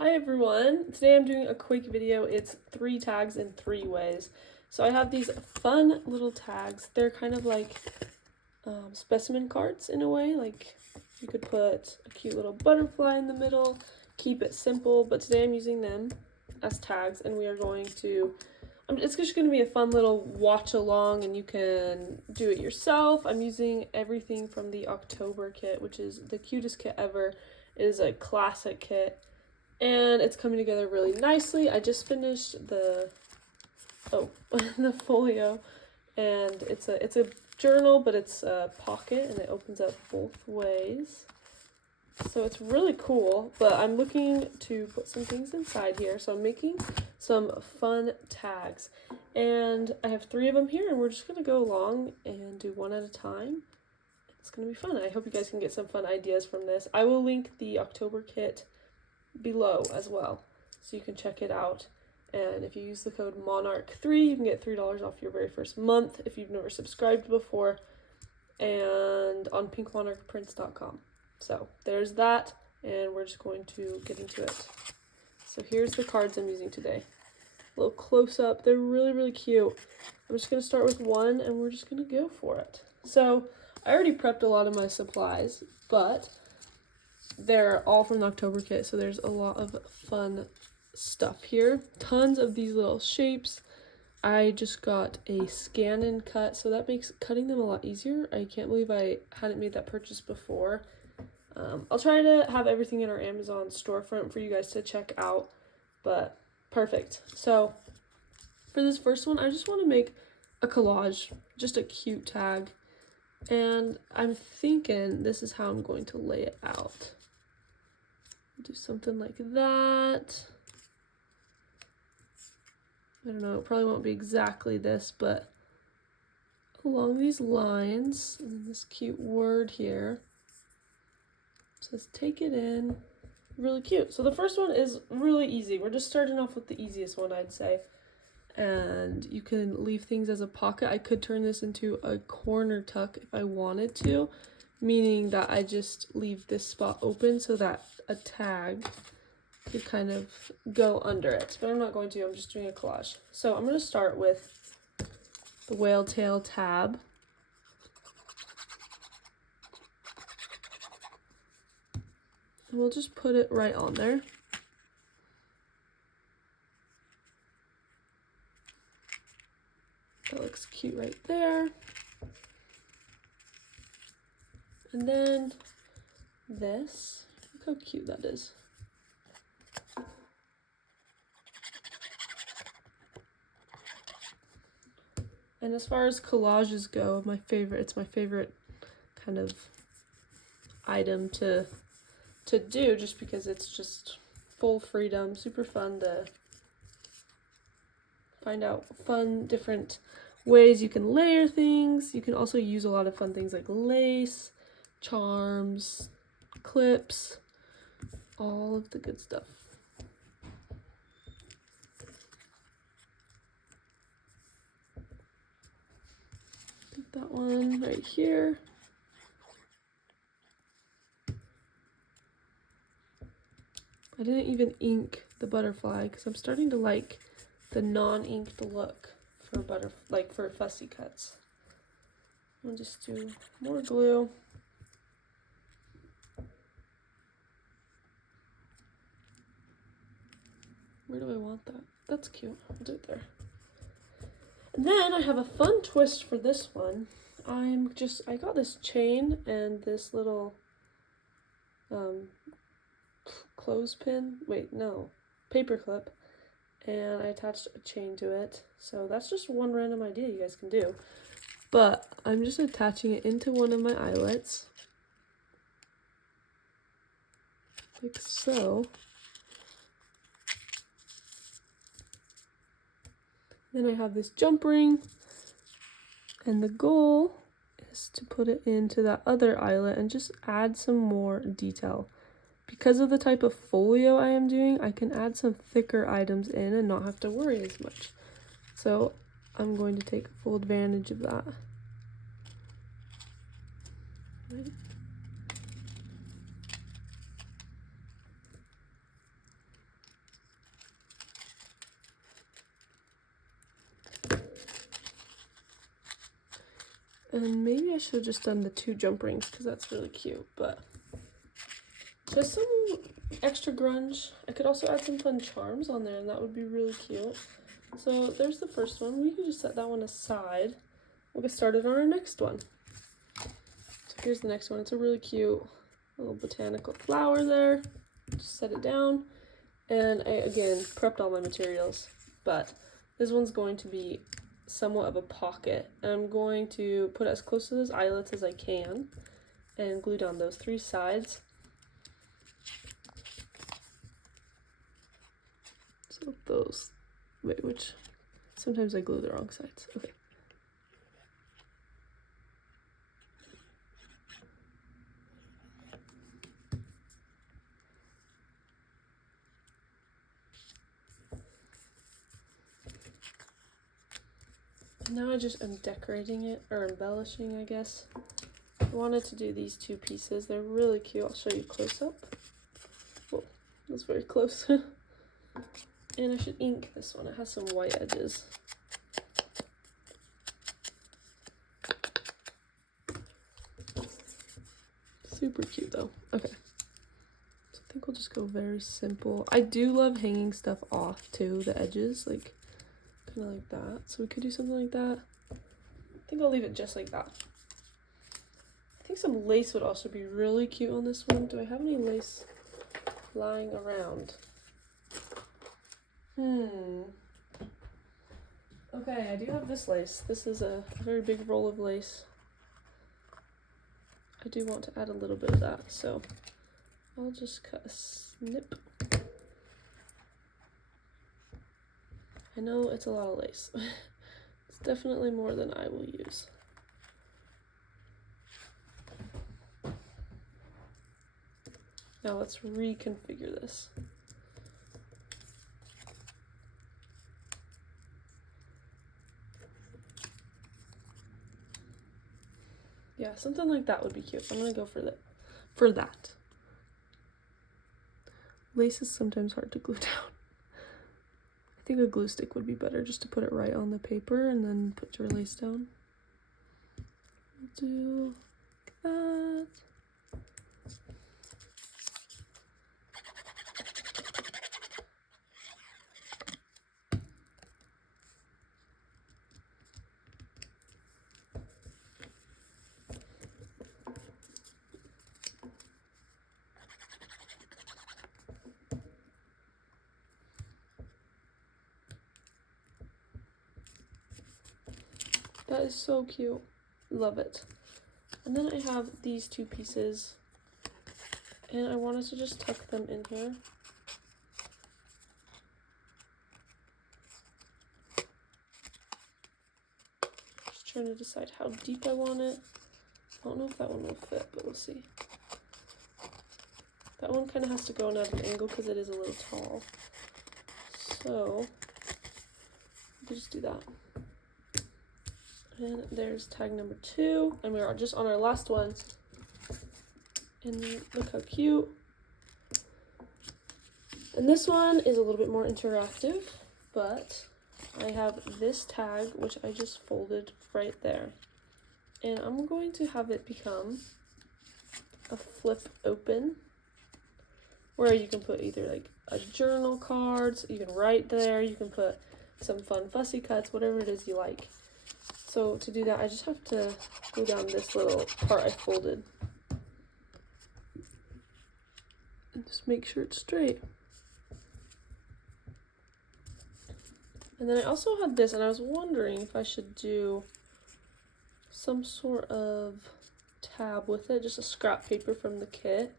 Hi everyone, today I'm doing a quick video. It's 3 tags in 3 ways. So I have these fun little tags. They're kind of like specimen cards in a way. Like you could put a cute little butterfly in the middle, keep it simple, but today I'm using them as tags and we are going to, it's just going to be a fun little watch along and you can do it yourself. I'm using everything from the October kit, which is the cutest kit ever. It is a classic kit. And it's coming together really nicely. I just finished the folio, and it's a journal, but it's a pocket and it opens up both ways. So it's really cool, but I'm looking to put some things inside here. So I'm making some fun tags, and I have 3 of them here, and we're just gonna go along and do one at a time. It's gonna be fun. I hope you guys can get some fun ideas from this. I will link the October kit below as well, so you can check it out. And if you use the code monarch3, you can get $3 off your very first month if you've never subscribed before, and on pinkmonarchprints.com. So there's that, and we're just going to get into it. So here's the cards I'm using today. A little close up. They're really cute. I'm just going to start with one and we're just going to go for it. So I already prepped a lot of my supplies, but they're all from the October kit, so there's a lot of fun stuff here. Tons of these little shapes. I just got a scan and cut, so that makes cutting them a lot easier. I can't believe I hadn't made that purchase before. I'll try to have everything in our Amazon storefront for you guys to check out, but perfect. So for this first one, I just want to make a collage, just a cute tag, and I'm thinking this is how I'm going to lay it out. Do something like that. I don't know, it probably won't be exactly this, but along these lines, and then this cute word here says take it in. Really cute. So the first one is really easy. We're just starting off with the easiest one, I'd say. And you can leave things as a pocket. I could turn this into a corner tuck if I wanted to, meaning that I just leave this spot open so that a tag could kind of go under it. But I'm not going to, I'm just doing a collage. So I'm going to start with the whale tail tab. And we'll just put it right on there. That looks cute right there. And then this, look how cute that is. And as far as collages go, it's my favorite kind of item to do, just because it's just full freedom, super fun to find out fun different ways you can layer things. You can also use a lot of fun things like lace, charms, clips, all of the good stuff. Take that one right here. I didn't even ink the butterfly because I'm starting to like the non-inked look for for fussy cuts. I'll just do more glue. Where do I want that? That's cute. I'll do it there. And then I have a fun twist for this one. I got this chain and this little paper clip, and I attached a chain to it. So that's just one random idea you guys can do. But I'm just attaching it into one of my eyelets, like so. Then I have this jump ring, and the goal is to put it into that other eyelet and just add some more detail. Because of the type of folio I am doing, I can add some thicker items in and not have to worry as much. So I'm going to take full advantage of that. And maybe I should have just done the 2 jump rings because that's really cute, but just some extra grunge. I could also add some fun charms on there and that would be really cute. So there's the first one. We can just set that one aside. We'll get started on our next one. So here's the next one. It's a really cute little botanical flower there. Just set it down. And I, again, prepped all my materials, but this one's going to be somewhat of a pocket. And I'm going to put it as close to those eyelets as I can and glue down those 3 sides. So those, wait, which, sometimes I glue the wrong sides. Okay. Now I just am decorating it, or embellishing, I guess. I wanted to do these 2 pieces. They're really cute. I'll show you close up. Whoa, that's very close. And I should ink this one. It has some white edges. Super cute though. Okay. So I think we'll just go very simple. I do love hanging stuff off too, the edges, like kind of like that. So we could do something like that. I think I'll leave it just like that. I think some lace would also be really cute on this one. Do I have any lace lying around? Okay, I do have this lace. This is a very big roll of lace. I do want to add a little bit of that, so I'll just cut a snip. I know it's a lot of lace. It's definitely more than I will use. Now let's reconfigure this. Yeah, something like that would be cute. I'm gonna go for that. Lace is sometimes hard to glue down. I think a glue stick would be better just to put it right on the paper and then put your lace down. Do that. That is so cute. Love it. And then I have these 2 pieces and I wanted to just tuck them in here. Just trying to decide how deep I want it. I don't know if that one will fit, but we'll see. That one kind of has to go in at an angle because it is a little tall. So we can just do that. And there's tag number 2, and we are just on our last one. And look how cute. And this one is a little bit more interactive, but I have this tag, which I just folded right there. And I'm going to have it become a flip open, where you can put either like a journal cards, you can write there, you can put some fun fussy cuts, whatever it is you like. So to do that, I just have to go down this little part I folded. And just make sure it's straight. And then I also had this, and I was wondering if I should do some sort of tab with it, just a scrap paper from the kit.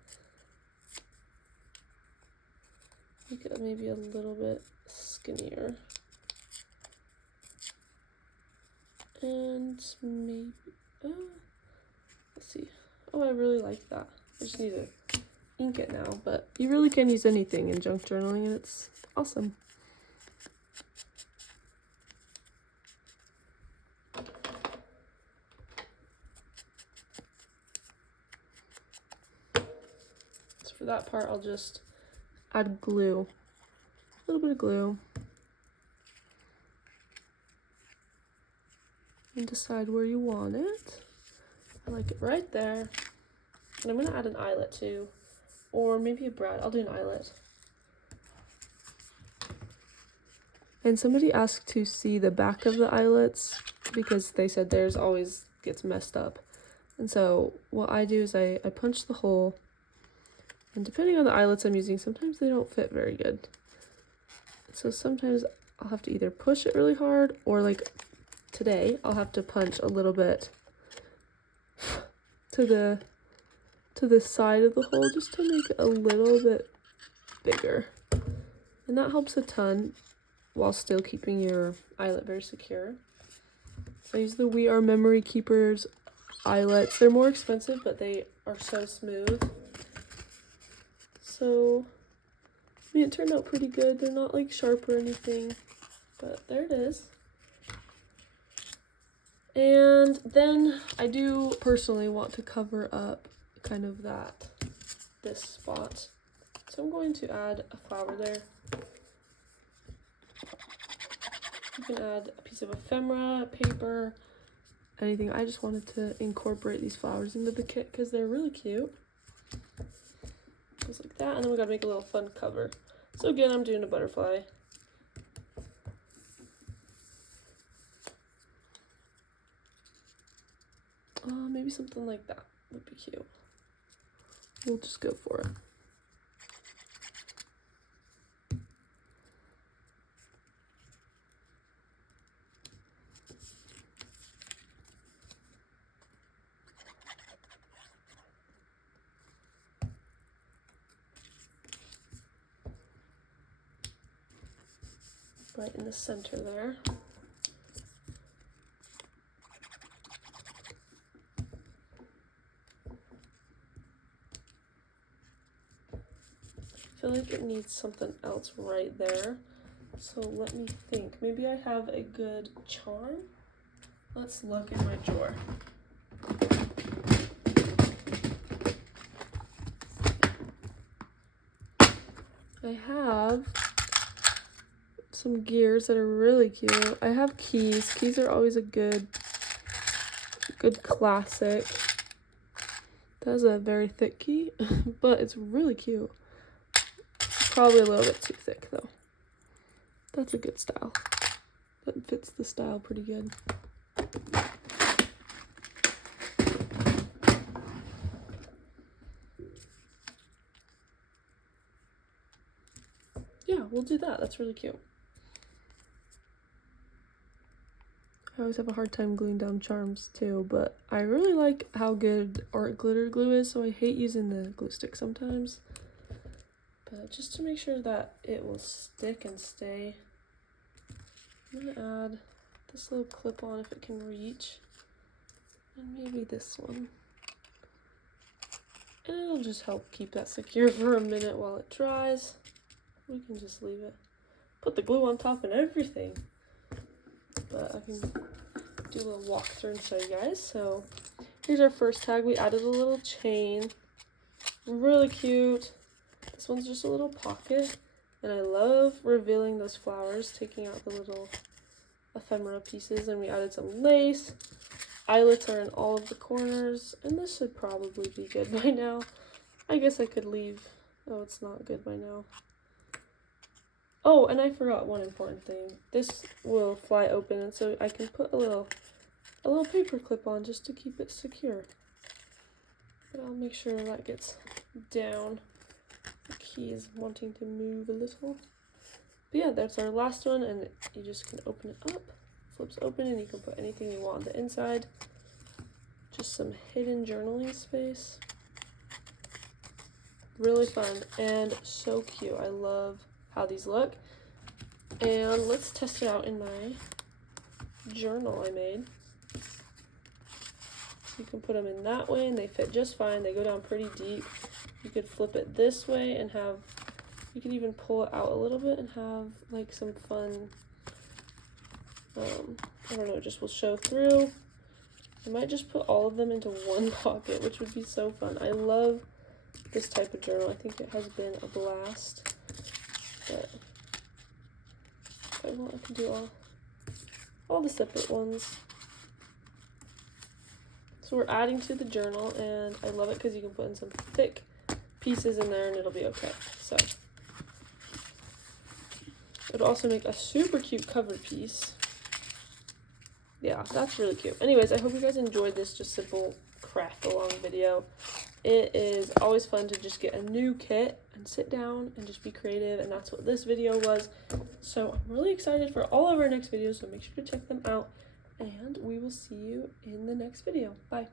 Make it maybe a little bit skinnier. And maybe, let's see. Oh, I really like that. I just need to ink it now, but you really can use anything in junk journaling and it's awesome. So for that part, I'll just add glue, a little bit of glue. And decide where you want it. I like it right there. And I'm gonna add an eyelet too, or maybe a brad. I'll do an eyelet. And somebody asked to see the back of the eyelets because they said theirs always gets messed up. And so what I do is I punch the hole, and depending on the eyelets I'm using, sometimes they don't fit very good. So sometimes I'll have to either push it really hard, or like today I'll have to punch a little bit to the side of the hole just to make it a little bit bigger. And that helps a ton while still keeping your eyelet very secure. So I use the We Are Memory Keepers eyelets. They're more expensive, but they are so smooth. So, I mean, it turned out pretty good. They're not like sharp or anything, but there it is. And then I do personally want to cover up kind of this spot. So I'm going to add a flower there. You can add a piece of ephemera, paper, anything. I just wanted to incorporate these flowers into the kit because they're really cute. Just like that, and then we gotta make a little fun cover. So again, I'm doing a butterfly. Maybe something like that would be cute. We'll just go for it. Right in the center there. I feel like it needs something else right there. So let me think. Maybe I have a good charm? Let's look in my drawer. I have some gears that are really cute. I have keys. Keys are always a good classic. That is a very thick key, but it's really cute. Probably a little bit too thick though. That's a good style. That fits the style pretty good. Yeah, we'll do that. That's really cute. I always have a hard time gluing down charms too, but I really like how good art glitter glue is, so I hate using the glue stick sometimes. But just to make sure that it will stick and stay, I'm gonna add this little clip on if it can reach, and maybe this one. And it'll just help keep that secure for a minute while it dries. We can just leave it. Put the glue on top and everything. But I can do a little walkthrough and show you guys. So here's our first tag. We added a little chain. Really cute. This one's just a little pocket. And I love revealing those flowers, taking out the little ephemera pieces. And we added some lace. Eyelets are in all of the corners. And this should probably be good by now. I guess I could leave. Oh, it's not good by now. Oh, and I forgot one important thing. This will fly open, and so I can put a little paper clip on just to keep it secure. But I'll make sure that gets down. The key is wanting to move a little. But yeah, that's our last one, and you just can open it up. Flips open, and you can put anything you want on the inside. Just some hidden journaling space. Really fun and so cute. I love how these look. And let's test it out in my journal I made. So you can put them in that way and they fit just fine. They go down pretty deep. You could flip it this way and have, you could even pull it out a little bit and have like some fun, I don't know, just will show through. I might just put all of them into one pocket, which would be so fun. I love this type of journal. I think it has been a blast. But if I want, I can do all the separate ones. So we're adding to the journal, and I love it because you can put in some thick pieces in there and it'll be okay. So it'll also make a super cute cover piece. Yeah, that's really cute. Anyways, I hope you guys enjoyed this just simple craft along video. It is always fun to just get a new kit and sit down and just be creative, and that's what this video was. So I'm really excited for all of our next videos, so make sure to check them out, and we will see you in the next video. Bye.